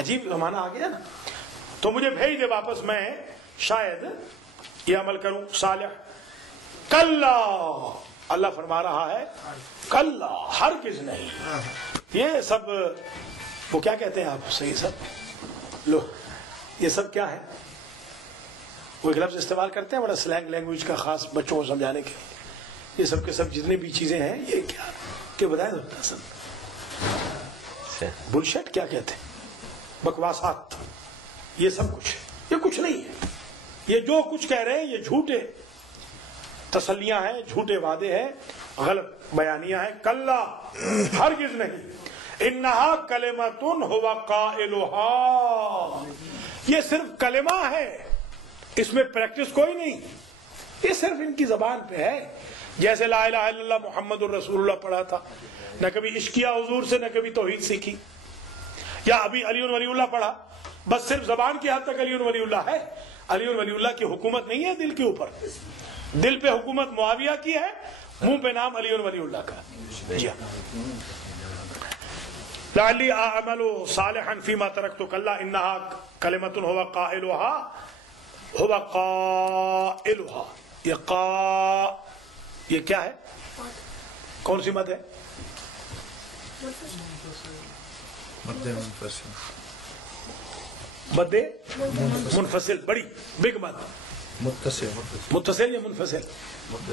عجیب زمانہ آ گیا نا. تو مجھے بھیج دے واپس, میں شاید یہ عمل کروں صالح. کلا, اللہ فرما رہا ہے کلا, ہرگز نہیں. یہ سب وہ کیا کہتے ہیں آپ صحیح سب لو, یہ سب کیا ہے, وہ ایک لفظ استعمال کرتے ہیں بڑا سلینگ لینگویج کا, خاص بچوں کو سمجھانے کے. یہ سب کے سب جتنے بھی چیزیں ہیں یہ کیا کہ بتائیں تو سب بلشٹ کیا کہتے ہیں, بکواسات. یہ سب کچھ, یہ کچھ نہیں ہے. یہ جو کچھ کہہ رہے ہیں یہ جھوٹے تسلیاں ہیں, جھوٹے وعدے ہیں, غلط بیانیاں ہیں. کلا, ہرگز نہیں. انہا کلمۃ ہوا قائلھا, یہ صرف کلمہ ہے, اس میں پریکٹس کوئی نہیں. یہ صرف ان کی زبان پہ ہے. جیسے لا الہ الا اللہ محمد الرسول اللہ پڑھا تھا, نہ کبھی عشق کیا حضور سے, نہ کبھی توحید سیکھی. یا ابھی علی ولی اللہ پڑھا, بس صرف زبان کی حد تک علی ولی اللہ ہے. علی ولی اللہ کی حکومت نہیں ہے دل کے اوپر, دل پہ حکومت معاویہ کی ہے, منہ پہ نام علی ولی اللہ کا. جی لعلی اعمل صالحا فیما ترکت کلا انہا کلمۃ ہوا قائلھا, ہوا قائلھا. یہ کیا ہے, کون سی مد ہے؟ مد منفصل, بڑی بگ مد. متصل یا منفصل؟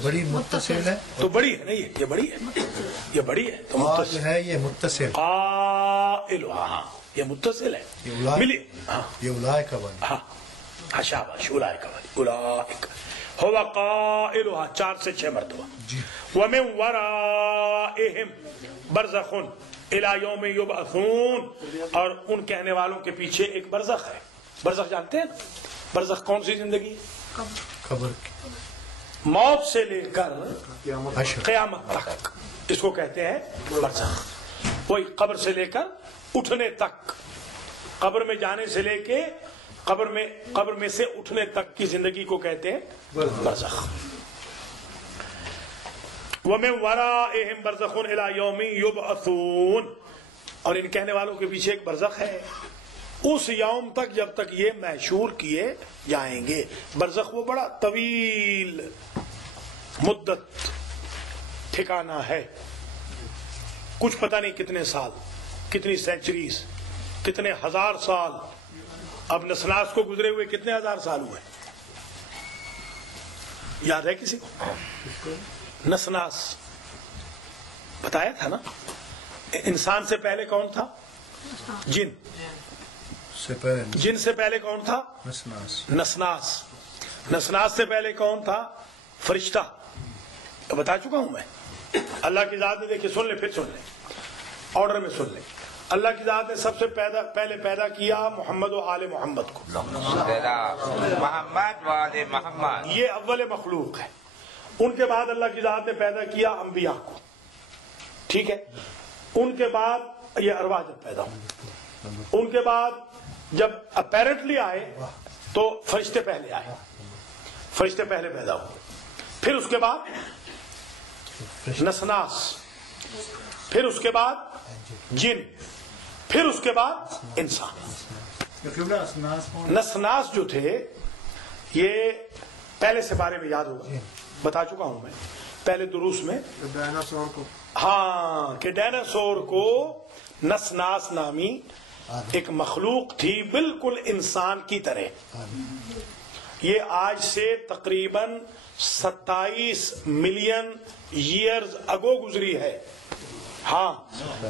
بڑی متصل ہے تو بڑی ہے نہیں, یہ بڑی ہے, یہ بڑی ہے تو متصل ہے. یہ متصل قائلھا, یہ متصل ہے. ملی یہ اولئک والی. ہاں شاباش, اولئک والی, اولئک ہوا قائلھا 4 سے 6 مرتبہ. ومن ورائہم برزخ الی یوم یبعثون, اور ان کہنے والوں کے پیچھے ایک برزخ ہے. برزخ جانتے ہیں, برزخ کون سی زندگی؟ خبر موت سے لے کر قیامت تک, اس کو کہتے ہیں برزخ. وہی قبر سے لے کر اٹھنے تک, قبر میں جانے سے لے کے قبر میں سے اٹھنے تک کی زندگی کو کہتے ہیں برزخ. وَمِن وَرَائِهِمْ بَرْزَخٌ إِلَى يَوْمٍ يُبْعَثُونَ, اور ان کہنے والوں کے پیچھے ایک برزخ ہے اس یوم تک جب تک یہ محشور کیے جائیں گے. برزخ وہ بڑا طویل مدت ٹھکانہ ہے, کچھ پتہ نہیں کتنے سال, کتنی سینچریز, کتنے ہزار سال. اب نسناس کو گزرے ہوئے کتنے ہزار سال ہوئے, یاد ہے کسی کو؟ نسناس بتایا تھا نا, انسان سے پہلے کون تھا؟ جن. جن سے پہلے کون تھا؟ نسناس. نسناس سے پہلے کون تھا؟ فرشتہ. بتا چکا ہوں میں. اللہ کی ذات نے, دیکھیں سن لیں, پھر سن لیں, آرڈر میں سن لیں. اللہ کی ذات نے سب سے پہلے پیدا کیا محمد و آل محمد کو. محمد و آل محمد, یہ اول مخلوق ہے. ان کے بعد اللہ کی ذات نے پیدا کیا انبیاء کو, ٹھیک ہے. ان کے بعد یہ ارواح جب پیدا ہوئی, ان کے بعد جب اپیرنٹلی آئے تو فرشتے پہلے آئے, فرشتے پہلے پیدا ہوئے. پھر اس کے بعد نسناس, پھر اس کے بعد جن, پھر اس کے بعد انسان. نسناس جو تھے یہ پہلے سے بارے میں یاد ہوگا, بتا چکا ہوں میں پہلے دروس میں. ہاں, کہ ڈائناسور کو نسناس نامی ایک مخلوق تھی بالکل انسان کی طرح. یہ آج سے تقریباً 27 ملین ایئرز اگو گزری ہے. ہاں,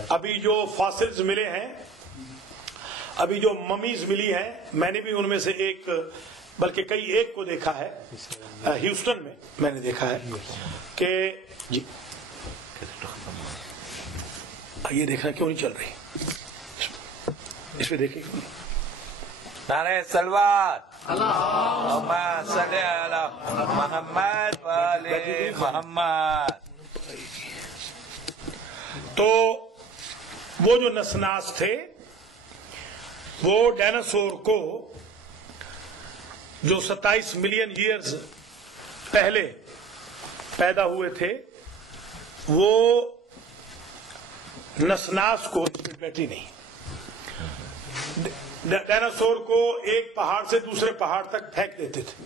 ابھی جو فاسلز ملے ہیں, ابھی جو ممیز ملی ہیں, میں نے بھی ان میں سے ایک بلکہ کئی ایک کو دیکھا ہے ہیوسٹن میں نے دیکھا ہے کہ جی یہ دیکھنا کیوں نہیں چل رہی, اس پہ دیکھیں. نعرہ صلوات اللہم صلی علی محمد و آل محمد. تو وہ جو نسناس تھے وہ ڈائناسور کو جو 27 ملین ایئرز پہلے پیدا ہوئے تھے, وہ نسناس کو بیٹھی نہیں, ڈائناسور کو ایک پہاڑ سے دوسرے پہاڑ تک پھینک دیتے تھے.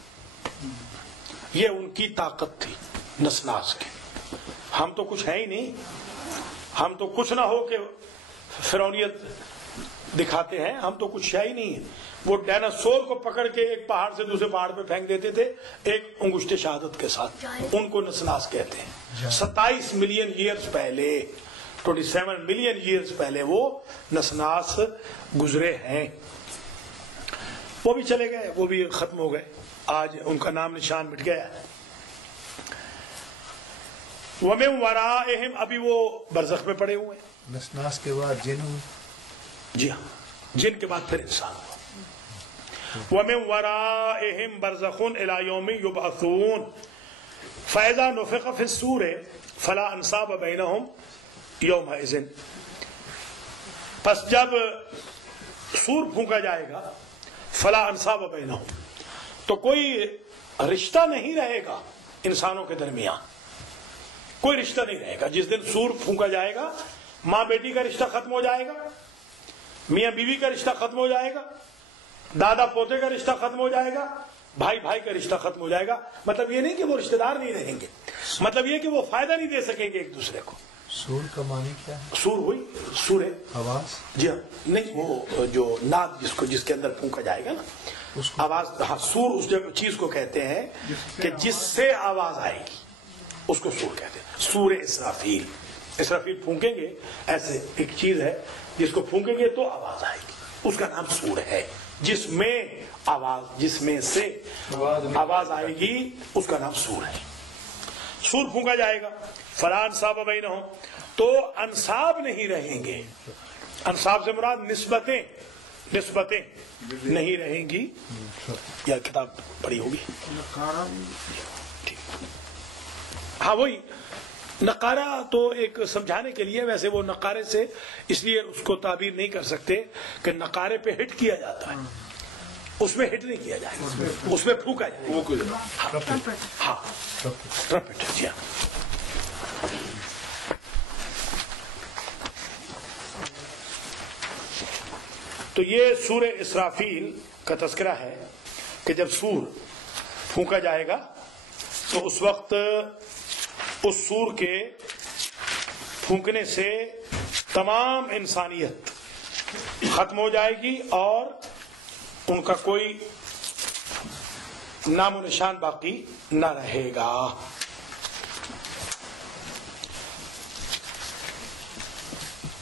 یہ ان کی طاقت تھی نسناس کی. ہم تو کچھ ہے ہی نہیں, ہم تو کچھ نہ ہو کہ فرعونیت دکھاتے ہیں, ہم تو کچھ ہے ہی نہیں ہے. وہ ڈائناسور کو پکڑ کے ایک پہاڑ سے دوسرے پہاڑ پہ پھینک دیتے تھے ایک انگشت شہادت کے ساتھ. ان کو نسناس کہتے ہیں. 27 ملین ایئرز پہلے, 27 ملین ایئرز پہلے وہ نسناس گزرے ہیں. وہ بھی چلے گئے, وہ بھی ختم ہو گئے, آج ان کا نام نشان مٹ گیا ہے. وَمِن وَرَائِهِمْ, ابھی وہ برزخ میں پڑے ہوئے ہیں. نسناس کے بعد جن ہوئے. جی ہاں, جن کے بعد پھر انسان ہوا. وَمِن وَرَائِهِمْ بَرْزَخٌ إِلَى يَوْمِ يُبْعَثُونَ فَإِذَا نُفِخَ فِي الصُّورِ فَلَا أَنْسَابَ بَيْنَهُمْ يَوْمَئِذٍ. پس جب سور پھونکا جائے گا, فَلَا أَنْسَابَ بَيْنَهُمْ, تو کوئی رشتہ نہیں رہے گا انسانوں کے درمیان, کوئی رشتہ نہیں رہے گا. جس دن سور پھونکا جائے گا, ماں بیٹی کا رشتہ ختم ہو جائے گا, میاں بیوی کا رشتہ ختم ہو جائے گا, دادا پوتے کا رشتہ ختم ہو جائے گا, بھائی بھائی کا رشتہ ختم ہو جائے گا. مطلب یہ نہیں کہ وہ رشتہ دار نہیں رہیں گے, مطلب یہ کہ وہ فائدہ نہیں دے سکیں گے ایک دوسرے کو. سور کا معنی کیا ہے؟ سور ہوئی سورے آواز. جی ہاں, نہیں وہ جو ناد جس کے اندر پھونکا جائے گا نا, آواز. ہاں, سور اس چیز کو کہتے ہیں کہ جس سے آواز آئے گی اس کو سور کہتے ہیں. سور اسرافیل, اسرافیل پھونکیں گے, ایسے ایک چیز ہے جس کو پھونکیں گے تو آواز آئے گی, اس کا نام سور ہے. جس میں سے آواز آئے گی اس کا نام سور ہے. سور پھونکا جائے گا, فلا انصاب بینہم, تو انصاب نہیں رہیں گے. انصاب سے مراد نسبتیں نہیں رہیں گی. یا کتاب پڑھی ہوگی. ہاں وہی نقارہ تو ایک سمجھانے کے لیے, ویسے وہ نقارے سے اس لیے اس کو تعبیر نہیں کر سکتے کہ نقارے پہ ہٹ کیا جاتا ہے, اس میں ہٹ نہیں کیا جائے گا, اس میں پھونکا جائے گا. ہاں ٹرمپٹ. جی ہاں. تو یہ سورہ اسرافیل کا تذکرہ ہے کہ جب سور پھونکا جائے گا تو اس وقت اس سور کے پھونکنے سے تمام انسانیت ختم ہو جائے گی اور ان کا کوئی نام و نشان باقی نہ رہے گا.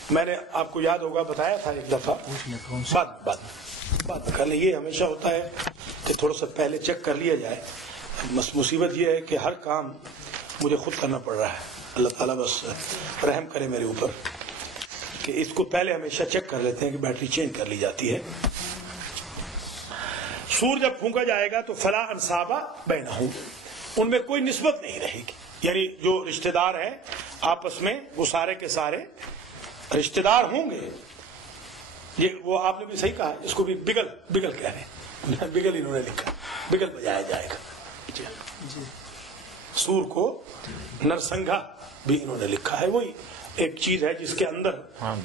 میں نے آپ کو یاد ہوگا بتایا تھا ایک دفعہ, بات کر لیں. یہ ہمیشہ ہوتا ہے کہ تھوڑا سا پہلے چیک کر لیا جائے. مصیبت یہ ہے کہ ہر کام مجھے خود کرنا پڑ رہا ہے. اللہ تعالیٰ بس رحم کرے میرے اوپر کہ اس کو پہلے ہمیشہ چیک کر لیتے ہیں کہ بیٹری چینج کر لی جاتی ہے. سور جب پھونکا جائے گا تو فلا انصابہ بینہم, ان میں کوئی نسبت نہیں رہے گی. یعنی جو رشتہ دار ہیں آپس میں وہ سارے کے سارے رشتہ دار ہوں گے. یہ وہ آپ نے بھی صحیح کہا, اس کو بھی بگل کہہ رہے ہیں, بگل انہوں نے لکھا, بگل بجایا جائے گا. سور کو نرسنگھا بھی انہوں نے لکھا ہے, وہی ایک چیز ہے جس کے اندر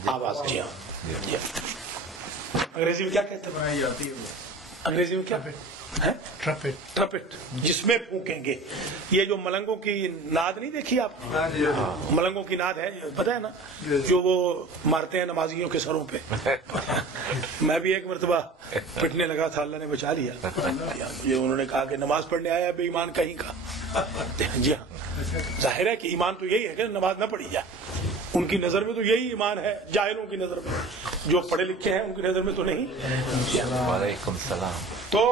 آواز. جی ہاں. انگریزی میں کیا کہتے ہیں؟ انگریزی میں کیا ہے؟ ٹرمپٹ, جس میں پھونکیں گے. یہ جو ملنگوں کی ناد نہیں دیکھی آپ, ملنگوں کی ناد ہے پتہ ہے نا, جو وہ مارتے ہیں نمازیوں کے سروں پہ. میں بھی ایک مرتبہ پٹنے لگا تھا, اللہ نے بچا لیا. یہ انہوں نے کہا کہ نماز پڑھنے آیا بے ایمان کہیں کا. جی ہاں, ظاہر ہے کہ ایمان تو یہی ہے کہ نماز نہ پڑھی جائے. ان کی نظر میں تو یہی ایمان ہے, جاہلوں کی نظر میں, جو پڑھے لکھے ہیں ان کی نظر میں تو نہیں. وعلیکم السلام. تو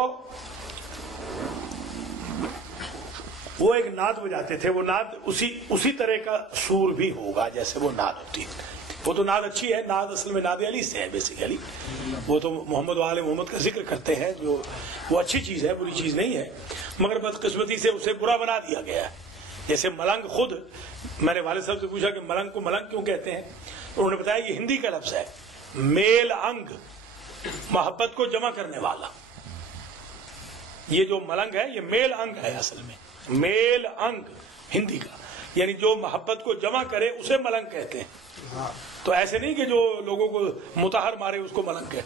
وہ ایک نعت بجاتے تھے, وہ نعت اسی طرح کا سور بھی ہوگا جیسے وہ نعت ہوتی ہے. وہ تو نعت اچھی ہے, نعت اصل میں نعت علی سے ہے بیسیکلی. وہ تو محمد و آل محمد کا ذکر کرتے ہیں, جو وہ اچھی چیز ہے, بری چیز نہیں ہے, مگر بدقسمتی سے اسے برا بنا دیا گیا ہے. جیسے ملنگ خود, میں نے والد صاحب سے پوچھا کہ ملنگ کو ملنگ کیوں کہتے ہیں, انہوں نے بتایا یہ ہندی کا لفظ ہے, میل انگ, محبت کو جمع کرنے والا. یہ جو ملنگ ہے یہ میل انگ ہے, اصل میں میل انگ ہندی کا, یعنی جو محبت کو جمع کرے اسے ملنگ کہتے ہیں. تو ایسے نہیں کہ جو لوگوں کو متحر مارے اس کو ملنگ کہتے ہیں.